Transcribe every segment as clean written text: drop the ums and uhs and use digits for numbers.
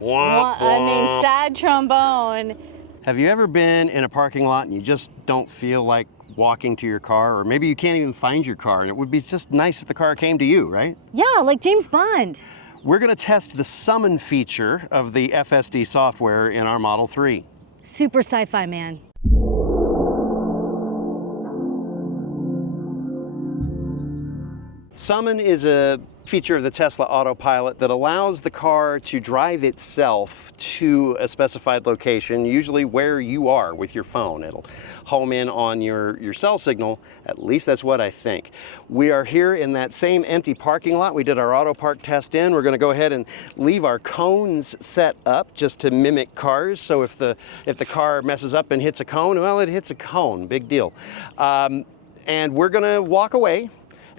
Sad trombone. Have you ever been in a parking lot and you just don't feel like walking to your car, or maybe you can't even find your car, and it would be just nice if the car came to you, right? Yeah, like James Bond. We're going to test the summon feature of the FSD software in our Model 3. Super sci-fi, man. Summon is a feature of the Tesla Autopilot that allows the car to drive itself to a specified location, usually where you are with your phone. It'll home in on your cell signal. At least that's what I think. We are here in that same empty parking lot we did our auto park test in. We're going to go ahead and leave our cones set up just to mimic cars. So if the car messes up and hits a cone, well, it hits a cone. Big deal. And we're going to walk away,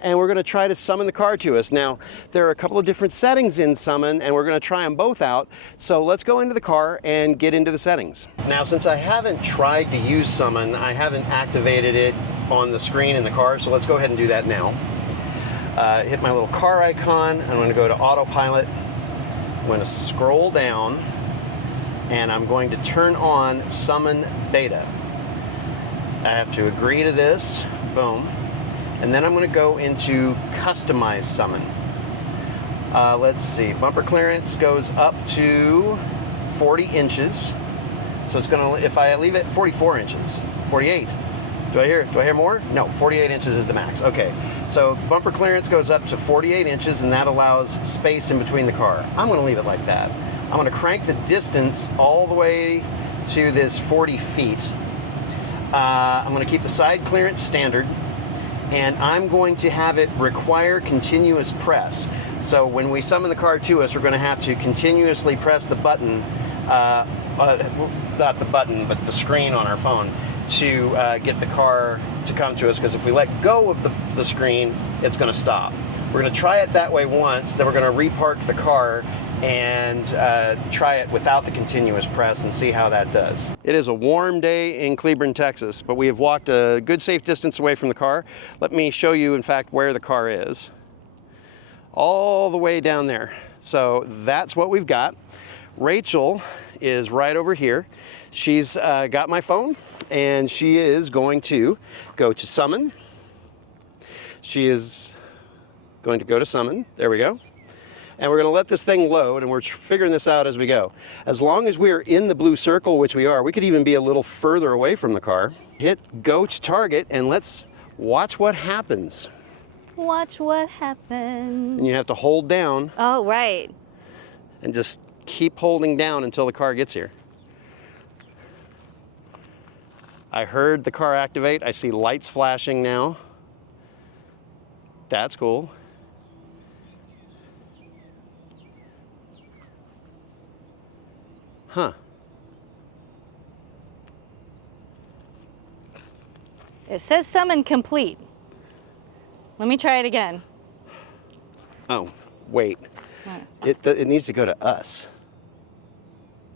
and we're going to try to summon the car to us. Now, there are a couple of different settings in Summon, and we're going to try them both out. So let's go into the car and get into the settings. Now, since I haven't tried to use Summon, I haven't activated it on the screen in the car, so let's go ahead and do that now. Hit my little car icon. I'm going to go to Autopilot. I'm going to scroll down, and I'm going to turn on Summon Beta. I have to agree to this. Boom. And then I'm going to go into Customize Summon. Let's see, bumper clearance goes up to 40 inches. So it's going to, if I leave it 44 inches, 48. Do I hear more? No, 48 inches is the max. Okay, so bumper clearance goes up to 48 inches, and that allows space in between the car. I'm going to leave it like that. I'm going to crank the distance all the way to this 40 feet. I'm going to keep the side clearance standard. And I'm going to have it require continuous press. So when we summon the car to us, we're going to have to continuously press the button, not the button, but the screen on our phone, to get the car to come to us, because if we let go of the screen, it's going to stop. We're going to try it that way once, then we're going to repark the car and try it without the continuous press and see how that does. It is a warm day in Cleburne, Texas, but we have walked a good safe distance away from the car. Let me show you, in fact, where the car is. All the way down there. So that's what we've got. Rachel is right over here. She's got my phone, and she is going to go to Summon. She is going to go to Summon. There we go. And we're going to let this thing load, and we're figuring this out as we go. As long as we're in the blue circle, which we are, we could even be a little further away from the car. Hit go to target, and let's watch what happens. Watch what happens. And you have to hold down. Oh, right. And just keep holding down until the car gets here. I heard the car activate. I see lights flashing now. That's cool. Huh. It says summon complete. Let me try it again. Oh, wait. What? It needs to go to us.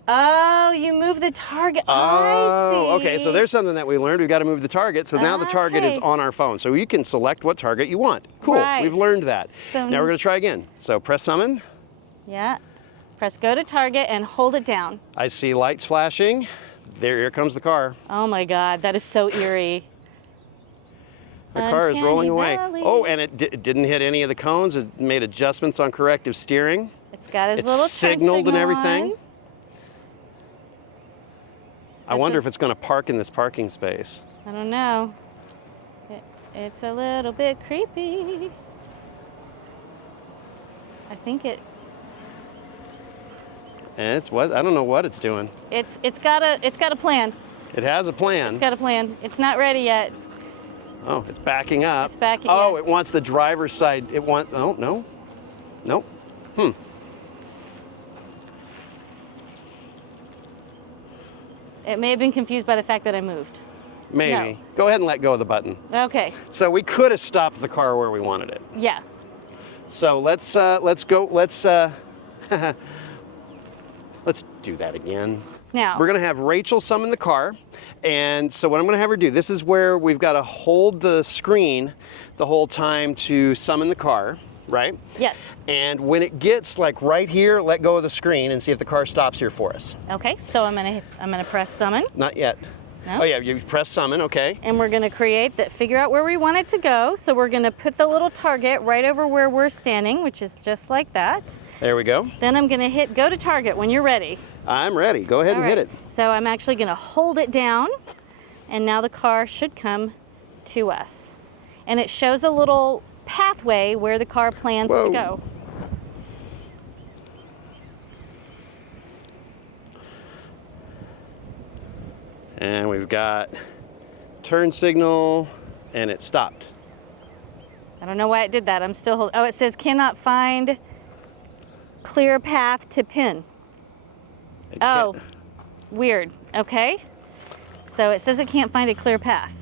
Oh, you move the target. I see. Okay, so there's something that we learned. We've got to move the target. So now the target is on our phone. So you can select what target you want. Cool, right. We've learned that. So now we're going to try again. So press summon. Yeah. Press go to target and hold it down. I see lights flashing. Here comes the car. Oh my God, that is so eerie. The car is rolling away. Valley. Oh, and it didn't hit any of the cones. It made adjustments on corrective steering. It's got its little signaled and everything. On. I wonder if it's going to park in this parking space. I don't know. It's a little bit creepy. I think it. And it's what? I don't know what it's doing. It's got a plan. It has a plan. It's got a plan. It's not ready yet. Oh, it's backing up. It's backing. Oh, yeah. It wants the driver's side. Oh, no. Nope. It may have been confused by the fact that I moved. Maybe. No. Go ahead and let go of the button. Okay. So we could have stopped the car where we wanted it. Yeah. So let's go. Let's do that again. Now. We're going to have Rachel summon the car. And so what I'm going to have her do, this is where we've got to hold the screen the whole time to summon the car. right? Yes. And when it gets like right here, let go of the screen and see if the car stops here for us. Okay, so I'm gonna press summon. Not yet. No? Oh yeah, you've pressed summon, okay. And we're gonna figure out where we want it to go. So we're gonna put the little target right over where we're standing, which is just like that. There we go. Then I'm gonna hit go to target when you're ready. I'm ready. Go ahead and hit it. So I'm actually gonna hold it down, and now the car should come to us. And it shows a little pathway where the car plans to go. And we've got turn signal, and it stopped. I don't know why it did that. I'm still holding. Oh, it says cannot find clear path to pin. Oh, weird. Okay. So it says it can't find a clear path.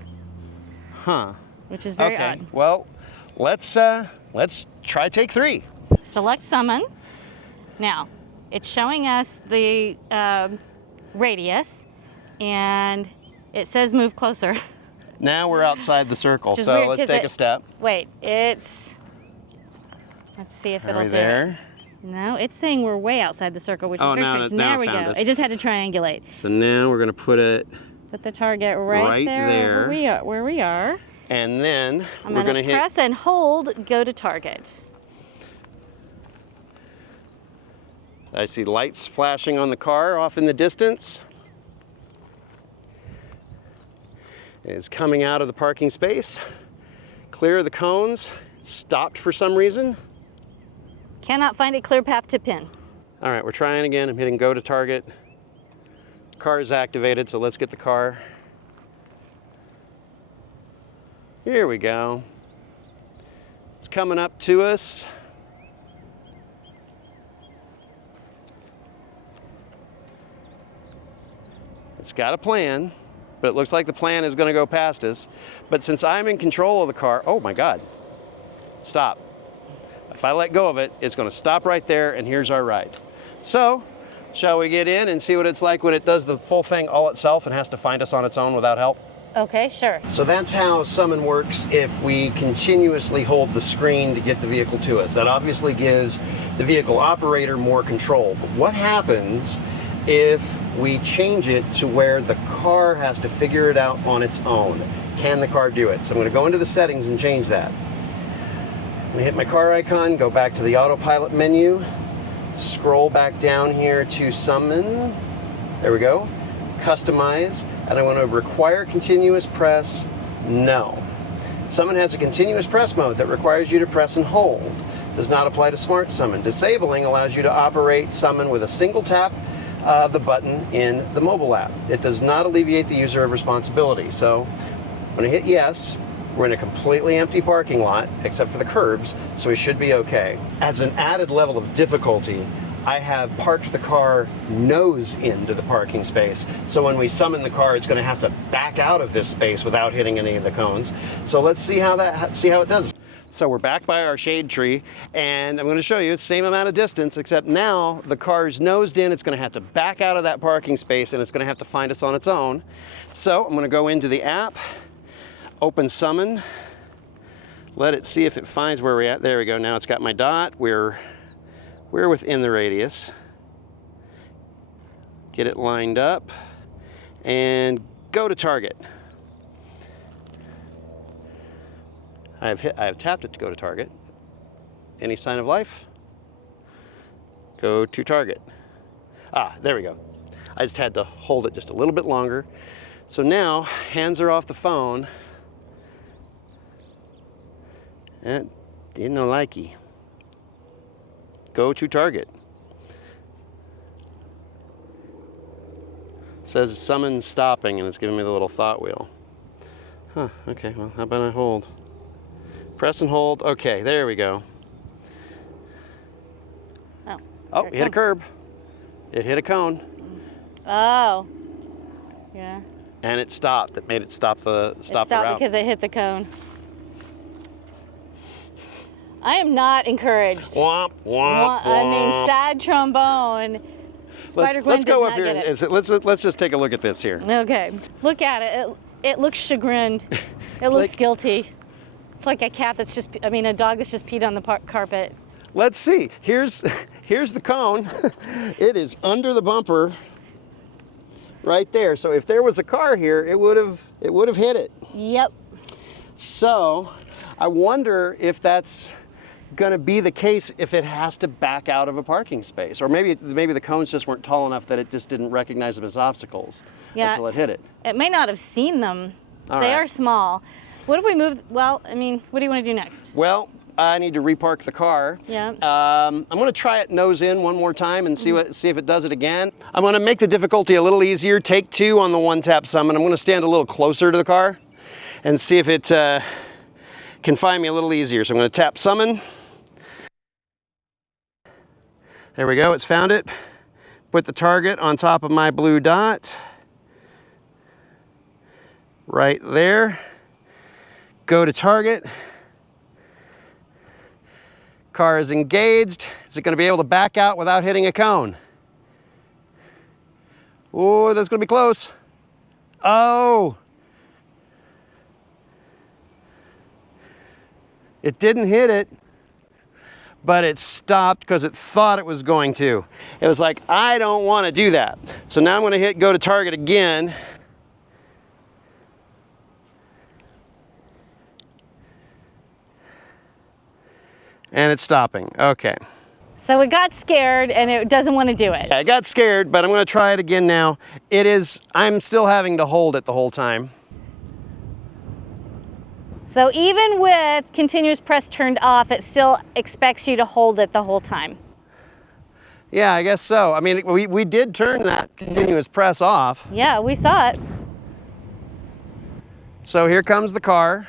Huh. Which is very odd. Well, let's try take 3. Select summon. Now, it's showing us the radius, and it says move closer. Now we're outside the circle, so weird, let's take a step. Wait, let's see if it'll do there. it. No, it's saying we're way outside the circle, which is very strange. now There we go. us. It just had to triangulate. So now we're gonna put it Put the target right there. Where we are. And then I'm we're gonna hit press and hold, go to target. I see lights flashing on the car off in the distance. It's coming out of the parking space. Clear the cones. Stopped for some reason. Cannot find a clear path to pin. All right, we're trying again. I'm hitting go to target. Car is activated, so let's get the car. Here we go. It's coming up to us. It's got a plan, but it looks like the plan is going to go past us. But since I'm in control of the car, oh my God, stop. If I let go of it, it's going to stop right there, and here's our ride. So, shall we get in and see what it's like when it does the full thing all itself and has to find us on its own without help? Okay, sure. So that's how summon works if we continuously hold the screen to get the vehicle to us. That obviously gives the vehicle operator more control. But what happens if we change it to where the car has to figure it out on its own? Can the car do it? So I'm going to go into the settings and change that. I'm going to hit my car icon, go back to the autopilot menu, scroll back down here to summon. There we go. Customize, and I want to require continuous press. No. Summon has a continuous press mode that requires you to press and hold. Does not apply to smart summon. Disabling allows you to operate summon with a single tap of the button in the mobile app. It does not alleviate the user of responsibility. So I'm going to hit yes. We're in a completely empty parking lot, except for the curbs, so we should be okay. As an added level of difficulty, I have parked the car nose into the parking space. So when we summon the car, it's going to have to back out of this space without hitting any of the cones. So let's see how it does. So we're back by our shade tree, and I'm going to show you it's the same amount of distance, except now the car's nosed in. It's going to have to back out of that parking space, and it's going to have to find us on its own. So I'm going to go into the app, open summon, let it see if it finds where we're at. There we go. Now it's got my dot. We're within the radius. Get it lined up and go to target. I have tapped it to go to target. Any sign of life? Go to target. Ah, there we go. I just had to hold it just a little bit longer. So now, hands are off the phone. And didn't no likey. Go to target. It says summon stopping, and it's giving me the little thought wheel. Huh, okay, well, how about I hold? Press and hold. Okay, there we go. Oh, it hit a curb. It hit a cone. Oh, yeah. And it stopped. It made it stop the It stopped route. because it hit the cone. I am not encouraged. Womp, womp, womp. I mean, sad trombone. Let's go up here and let's just take a look at this here. Okay, look at it. It looks chagrined. It looks guilty. It's like a cat that's just, I mean, a dog that's just peed on the carpet. Let's see. Here's the cone. It is under the bumper right there. So if there was a car here, it would have hit it. Yep. So I wonder if that's going to be the case if it has to back out of a parking space, or maybe the cones just weren't tall enough that it just didn't recognize them as obstacles until it hit it. It may not have seen them. All they right. are small. What if we move? Well, I mean, what do you want to do next? Well, I need to repark the car. Yeah. I'm going to try it nose in one more time and see if it does it again. I'm going to make the difficulty a little easier. Take 2 on the one-tap summon. I'm going to stand a little closer to the car and see if it can find me a little easier. So I'm going to tap summon. There we go. It's found it. Put the target on top of my blue dot. Right there. Go to target. Car is engaged. Is it going to be able to back out without hitting a cone? Oh, that's going to be close. Oh! It didn't hit it, but it stopped because it thought it was going to. It was like, I don't want to do that. So now I'm going to hit go to target again. And it's stopping. Okay. So it got scared and it doesn't want to do it. I got scared, but I'm going to try it again now. I'm still having to hold it the whole time. So even with continuous press turned off, it still expects you to hold it the whole time. Yeah, I guess so. I mean, we did turn that continuous press off. Yeah, we saw it. So here comes the car.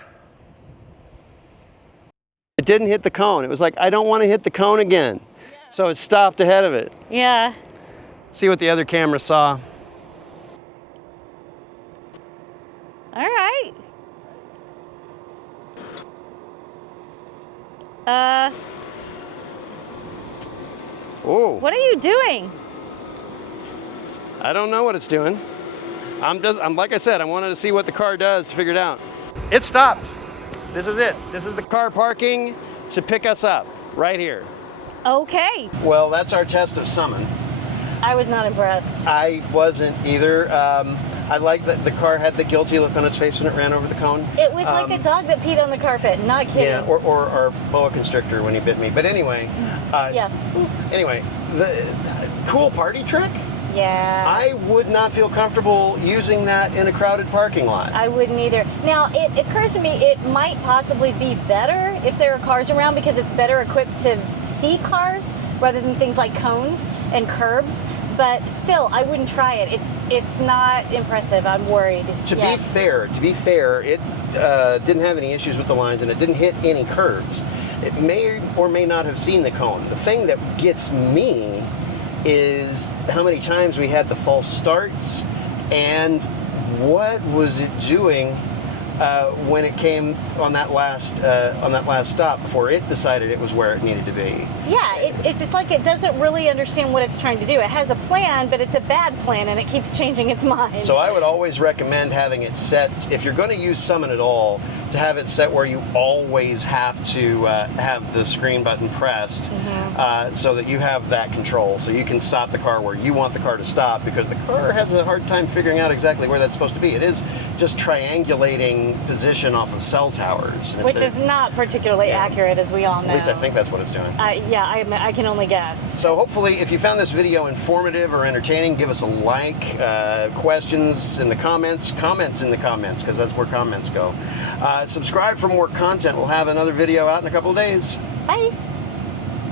It didn't hit the cone. It was like, I don't want to hit the cone again. Yeah. So it stopped ahead of it. Yeah. See what the other camera saw. All right. Oh. What are you doing? I don't know what it's doing. I'm like I said, I wanted to see what the car does to figure it out. It stopped. This is it. This is the car parking to pick us up right here. Okay. Well, that's our test of summon. I was not impressed. I wasn't either. I like that the car had the guilty look on its face when it ran over the cone. It was like a dog that peed on the carpet, not kidding. Yeah, or boa constrictor when he bit me. But anyway. Yeah. Anyway, the cool party trick. Yeah. I would not feel comfortable using that in a crowded parking lot. I wouldn't either. Now, it occurs to me it might possibly be better if there are cars around because it's better equipped to see cars rather than things like cones and curbs. But still, I wouldn't try it. It's not impressive. I'm worried. To be fair, it didn't have any issues with the lines and it didn't hit any curbs. It may or may not have seen the cone. The thing that gets me is how many times we had the false starts and what was it doing when it came on that last stop before it decided it was where it needed to be. Yeah, it's just like it doesn't really understand what it's trying to do. It has a plan, but it's a bad plan and it keeps changing its mind. So I would always recommend having it set, if you're going to use summon at all, to have it set where you always have to have the screen button pressed so that you have that control. So you can stop the car where you want the car to stop because the car has a hard time figuring out exactly where that's supposed to be. It is just triangulating position off of cell towers. Which is not particularly accurate, as we all know. At least I think that's what it's doing. Yeah, I can only guess. So hopefully, if you found this video informative or entertaining, give us a like, questions in the comments in the comments, because that's where comments go. Subscribe for more content. We'll have another video out in a couple of days. Bye.